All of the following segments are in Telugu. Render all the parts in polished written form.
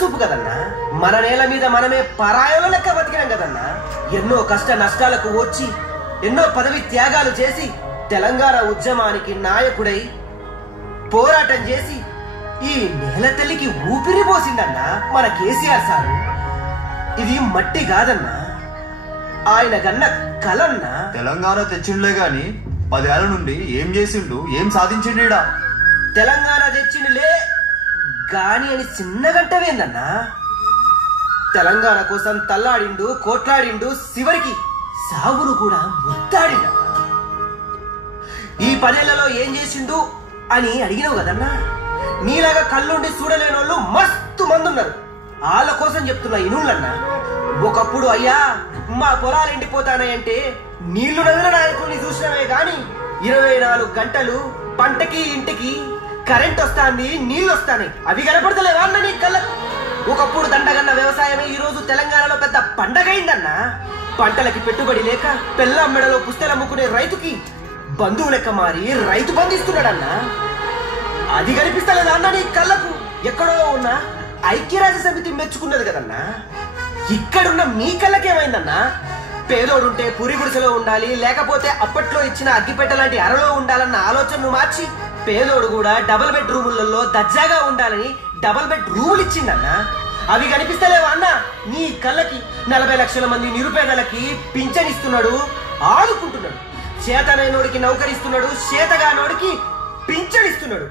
చూపు కదన్నా. మన నేల మీద మనమే పరాయలో లెక్క బతికినాం కదన్నా. ఎన్నో కష్ట నష్టాలకు వచ్చి ఎన్నో పదవి త్యాగాలు చేసి తెలంగాణ ఉద్యమానికి నాయకుడై పోరాటం చేసి ఈ నేల తల్లికి ఊపిరి పోసిందన్నా మన కేసీఆర్ సారు. ఇది మట్టి కాదన్నా, ఆయన కన్న కలన్నా. తెలంగాణ తెచ్చిండే గాని 10 ఏళ్ల నుండి ఏం చేసిండు, ఏం సాధించిండా? తెలంగాణ తెచ్చిండులే గాని అని చిన్నగంటవేందన్నా. తెలంగాణ కోసం తల్లాడిండు, కోట్లాడిండు, చివరికి సాగును కూడా ముత్తాడిండు. ఈ 10 ఏళ్లలో ఏం చేసిండు అని అడిగినావు కదన్నా. నీలాగా కళ్ళుండి చూడలేని వాళ్ళు మస్తు మంది ఉన్నారు. వాళ్ళ కోసం చెప్తున్నా ఇనుళ్ళన్నా. ఒకప్పుడు అయ్యా మా పొలాలు ఎండిపోతానాయంటే నీళ్లు నదిన నాయకుల్ని చూసినవే గాని 24 గంటలు పంటకి ఇంటికి కరెంట్ వస్తాంది, నీళ్లు వస్తాయి, అవి కనపడతలేవా అన్న నీ కళ్ళకు? ఒకప్పుడు దండగన్న వ్యవసాయమే ఈ రోజు తెలంగాణలో పెద్ద పండగైందన్నా. పంటలకి పెట్టుబడి లేక పెళ్ళం మెడలో పుస్తలు అమ్ముకునే రైతుకి బంధువు లెక్క మారి రైతు బంధిస్తున్నాడన్నా. అది కనిపిస్తలేదా అన్న నీ కళ్ళకు? ఎక్కడో ఉన్న ఐక్యరాజ్య సమితి మెచ్చుకున్నది కదన్నా. ఇక్కడున్న మీ కళ్ళకేమైందన్నా? పేదోడుంటే పురి గుడిసెలో ఉండాలి, లేకపోతే అప్పట్లో ఇచ్చిన అగ్గిపెట్ట లాంటి అరలో ఉండాలన్న ఆలోచనను మార్చి పేదోడు కూడా డబుల్ బెడ్ రూములలో దర్జాగా ఉండాలని డబుల్ బెడ్ రూములు ఇచ్చిందన్నా. అవి కనిపిస్తలేవా అన్న నీ కళ్ళకి? 40 లక్షల మంది నిరుపేదలకి పింఛనిస్తున్నాడు, ఆదుకుంటున్నాడు. చేతనైనోడికి నౌకరిస్తున్నాడు, చేతగానోడికి పింఛనిస్తున్నాడు.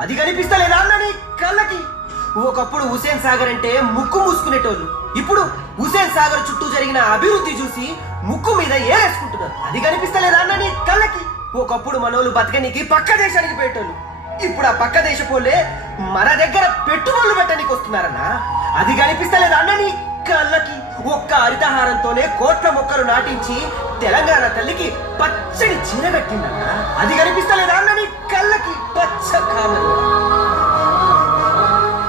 అది కనిపిస్తలేదా అన్న నీ కళ్ళకి? ఒకప్పుడు హుసేన్ సాగర్ అంటే ముక్కు మూసుకునేటోళ్ళు, ఇప్పుడు హుసేన్ సాగర్ చుట్టూ జరిగిన అభివృద్ధి చూసి ముక్కు మీద ఏరేసుకుంటున్నారు. అది కనిపిస్తలేదా అన్న నీ కళ్ళకి? ఒకప్పుడు మనోళ్ళు బతకనికి పక్క దేశానికి పెట్టోళ్ళు, ఇప్పుడు ఆ పక్క దేశపోలే మన దగ్గర పెట్టుబడులు పెట్టడానికి వస్తున్నారన్నా. అది కనిపిస్తలేదా అన్న నీ కళ్ళకి? ఒక్క హరితహారంతోనే కోట్ల మొక్కలు నాటించి తెలంగాణ తల్లికి పచ్చడి చీర కట్టిందన్నా. అది కనిపిస్తలేదా అన్న నీ కళ్ళకి? పచ్చ కామలు.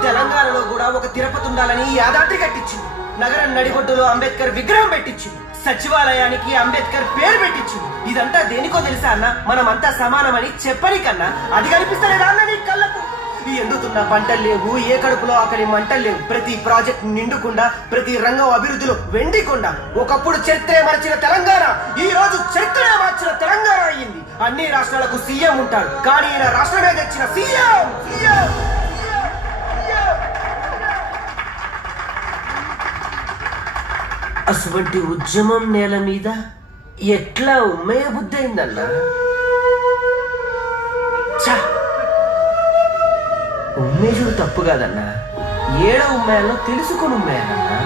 తెలంగాణలో కూడా ఒక తిరుపతి ఉండాలని యాదాద్రి కట్టించింది. నగరం నడిబొడ్డులో అంబేద్కర్ విగ్రహం పెట్టించింది. సచివాలయానికి అంబేద్కర్ పేరు పెట్టించింది. ఇదంతా దేనికో తెలుసా అన్న? మనమంతా సమానమని చెప్పని కన్నా. అది కనిపిస్తలేదా అన్న నీ కళ్ళకు? ఎండుతున్న పంటలు లేవు, ఏ కడుపులో ఆకలి మంటలు లేవు. ప్రతి ప్రాజెక్ట్ నిండుకుండా, ప్రతి రంగం అభివృద్ధిలో వెండికుండా. ఒకప్పుడు చరిత్రే మరచిన తెలంగాణ ఈ రోజు చరిత్రే మార్చిన తెలంగాణ అయ్యింది. అన్ని రాష్ట్రాలకు సీఎం ఉంటాడు, కానీ ఈయన రాష్ట్రమే తెచ్చిన సీఎం. అటువంటి ఉద్యమం నేల మీద ఎట్లా ఉమ్మయ్య బుద్ధి అయిందన్నా? ఉమ్మేజుడు తప్పు కాదన్నా, ఏడ ఉమ్మేయాలో తెలుసుకొని ఉమ్మేయాలన్నా.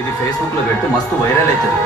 ఇది ఫేస్బుక్ లో పెడితే మస్తు వైరల్ అవుతుంది.